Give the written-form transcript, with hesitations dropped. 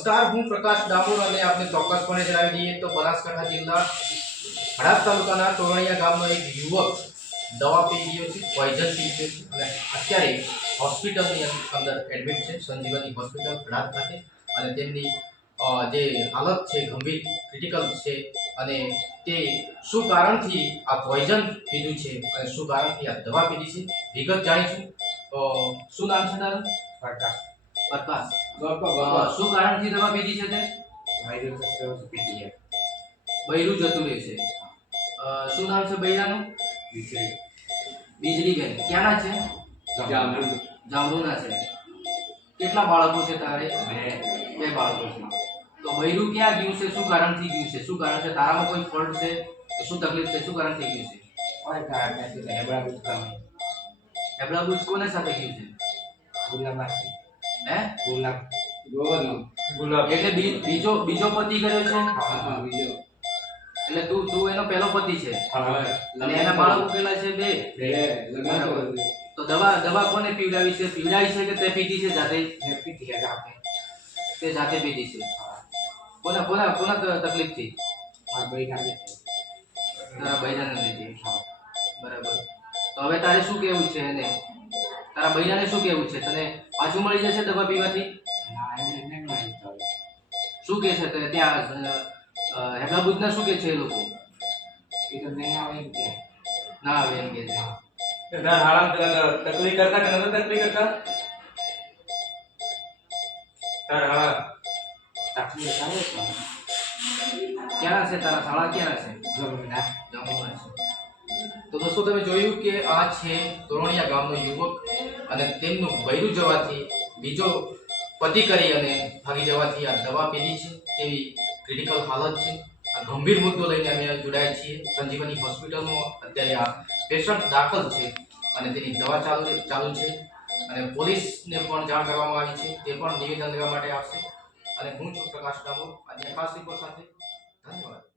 નમસ્કાર, હું પ્રકાશ ડામોર અને આપને ચોક્કસપણે જણાવી દઈએ તો બનાસકાંઠા જિલ્લા હડાદ તાલુકાના તોરણિયા ગામનો એક યુવક દવા પી ગયો છે, પોઈઝન પી ગયો છે અને અત્યારે હોસ્પિટલની અંદર એડમિટ છે, સંજીવની હોસ્પિટલ હડાદ ખાતે. અને તેમની જે હાલત છે ગંભીર ક્રિટિકલ છે અને તે શું કારણથી આ પોઈઝન પીધું છે અને શું કારણથી આ દવા પીધી છે વિગત જાણીશું. શું નામ છે તારું? પ્રકાશ. પ્રકાશ, શું કારણથી દવા પીધી છે તે? બૈરું જતું રહે છે. શું નામ છે બૈરાનું? બીજલીબેન. ક્યાંના છે? જામરુના છે. કેટલા બાળકો છે તારે? બે બાળકો છે. તો બૈરું ક્યાં ગયું છે? શું કારણથી ગયું છે? શું કારણ છે? તારામાં કોઈ ફોલ્ટ છે કે શું તકલીફ છે? શું કારણથી ગયું છે? હેબડા બુચ કોને સાથે ગયું છે? હે? ગુલાબ. એટલે બીજો પતિ કર્યો છે? એટલે તું એનો પહેલો પતિ છે અને એના બાળકો કેટલા છે? બે. તો દવા કોને પીવડાવી છે? પીવડાવી છે કે તે પીધી છે જાતે? તે જાતે પીધી છે. કોના તકલીફ થી? તારા બૈરાને લીધે. બરાબર. તો હવે તારે શું કેવું છે એને? તારા બૈરાને શું કેવું છે? તને પાછું મળી જશે દવા પીવાથી? શું કે છે તે ત્યાં હેબલા બુજના શું કે છે એ લોકો? ના આવે એમ કે છે. તકલીફ કરતા કે નતો તકલીફ કરતા? ક્યાં છે તારા શાળા? ક્યાં છે? જામુના છે. તો દોસ્તો તમે જોયું કે આ છે તોરણિયા ગામનો યુવક અને તેમનું બૈરું જવાથી બીજો પતિ કરી અને ભાગી જવાથી આ દવા પીધી છે તેવી ક્રિટિકલ હાલત છે. આ ગંભીર મુદ્દો લઈને અમે જોડાયા છીએ. સંજીવની હોસ્પિટલમાં અત્યારે આ પેશન્ટ દાખલ છે અને તેની દવા ચાલુ છે અને પોલીસને પણ જાણ કરવામાં આવી છે. તે પણ નિવેદન લેવા માટે આવશે. અને હું છું પ્રકાશ ડામોર, અન્ય ખાસ રિપોર્ટ સાથે. ધન્યવાદ.